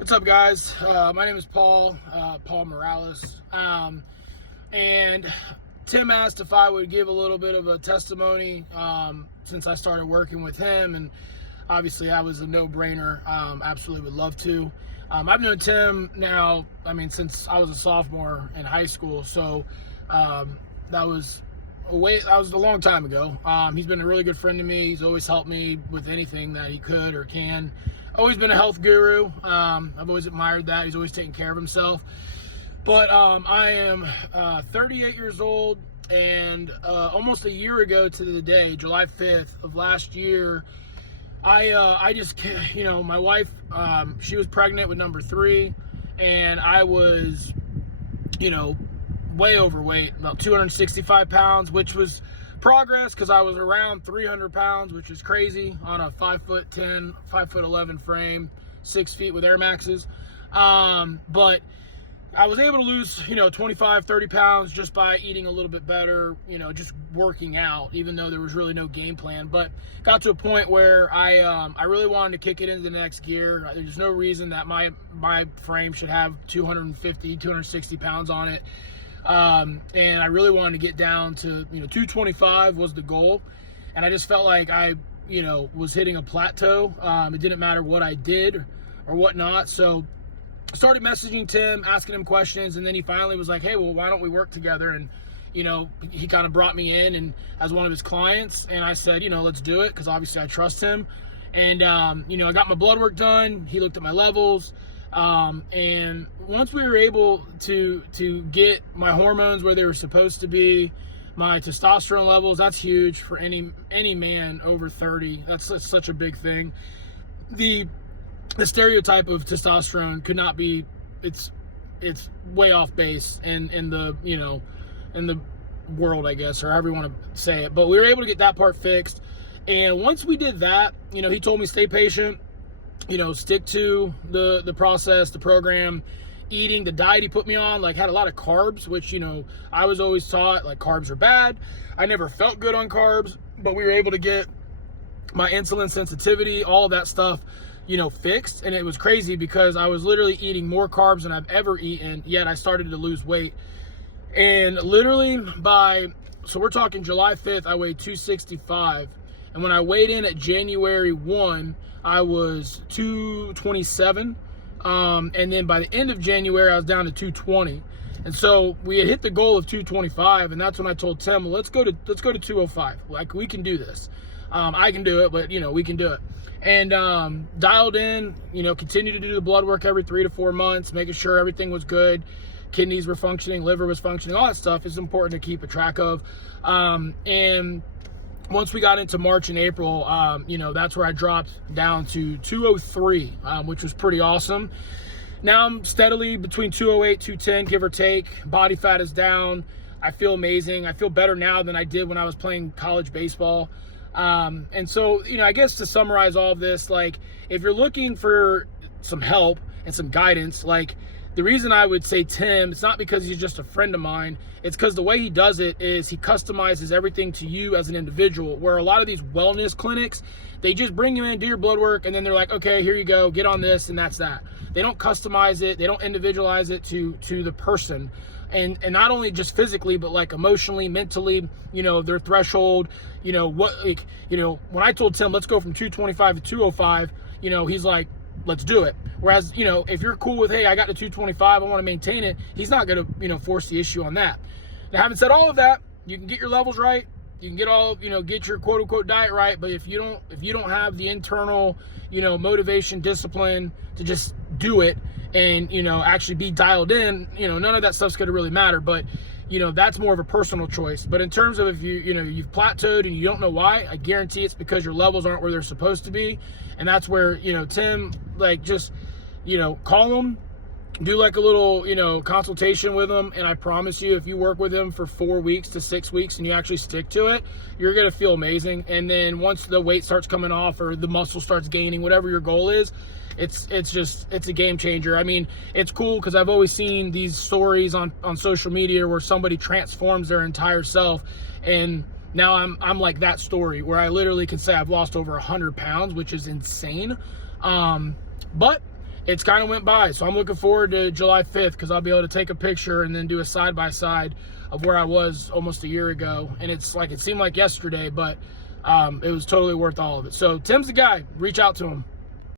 What's up, guys? My name is Paul Morales, and Tim asked if I would give a little bit of a testimony since I started working with him, and obviously that was a no-brainer. Absolutely would love to. I've known Tim now, since I was a sophomore in high school, so that was a long time ago. He's been a really good friend to me. He's always helped me with anything that he could or can. Always been a health guru. I've always admired that. He's always taken care of himself. But I am 38 years old, and almost a year ago to the day, July 5th of last year, I just, my wife, she was pregnant with number 3, and I was, way overweight, about 265 pounds, which was progress because I was around 300 pounds, which is crazy on a 5'10", 5'11" frame, 6 feet with Air Maxes. But I was able to lose, 25, 30 pounds just by eating a little bit better, just working out, even though there was really no game plan. But got to a point where I really wanted to kick it into the next gear. There's no reason that my frame should have 250, 260 pounds on it. And I really wanted to get down to, 225 was the goal. And I just felt like I, was hitting a plateau. It didn't matter what I did or whatnot. So I started messaging Tim, asking him questions. And then he finally was like, hey, well, why don't we work together? And, he kind of brought me in and as one of his clients. And I said, let's do it. Cause obviously I trust him. And, I got my blood work done. He looked at my levels. And once we were able to get my hormones where they were supposed to be, my testosterone levels, that's huge for any man over 30. That's such a big thing. The stereotype of testosterone could not be, it's way off base in the, in the world, I guess, or however you want to say it. But we were able to get that part fixed. And once we did that, he told me stay patient. Stick to the process, the program, eating, the diet he put me on, had a lot of carbs, which, I was always taught, carbs are bad. I never felt good on carbs, but we were able to get my insulin sensitivity, all of that stuff, fixed. And it was crazy because I was literally eating more carbs than I've ever eaten, yet I started to lose weight. And literally so we're talking July 5th, I weighed 265. And when I weighed in at January 1, I was 227, and then by the end of January, I was down to 220. And so we had hit the goal of 225, and that's when I told Tim, well, let's go to 205. We can do this. I can do it, but we can do it. And dialed in, continued to do the blood work every 3 to 4 months, making sure everything was good. Kidneys were functioning, liver was functioning, all that stuff is important to keep a track of. And once we got into March and April, that's where I dropped down to 203, which was pretty awesome. Now I'm steadily between 208, 210, give or take. Body fat is down. I feel amazing. I feel better now than I did when I was playing college baseball. And so, I guess to summarize all of this, if you're looking for some help and some guidance, the reason I would say Tim, it's not because he's just a friend of mine. It's because the way he does it is he customizes everything to you as an individual, where a lot of these wellness clinics, they just bring you in, do your blood work, and then they're like, okay, here you go, get on this, and that's that. They don't customize it. They don't individualize it to the person. And not only just physically, but emotionally, mentally, their threshold, when I told Tim, let's go from 225 to 205, he's like, let's do it. Whereas, if you're cool with, hey, I got to 225, I want to maintain it, he's not going to, force the issue on that. Now, having said all of that, you can get your levels right. You can get get your quote unquote diet right. But if you don't have the internal, motivation, discipline to just do it and, actually be dialed in, none of that stuff's going to really matter. But, that's more of a personal choice. But in terms of if you've plateaued and you don't know why, I guarantee it's because your levels aren't where they're supposed to be. And that's where, Tim, just, call him, do a little, consultation with him. And I promise you, if you work with him for 4 weeks to 6 weeks and you actually stick to it, you're going to feel amazing. And then once the weight starts coming off or the muscle starts gaining, whatever your goal is, it's a game changer. It's cool because I've always seen these stories on social media where somebody transforms their entire self, and now I'm like that story where I literally can say I've lost over 100 pounds, which is insane. But it's kind of went by. So I'm looking forward to July 5th because I'll be able to take a picture and then do a side-by-side of where I was almost a year ago. And it's like, it seemed like yesterday, but it was totally worth all of it. So Tim's the guy. Reach out to him.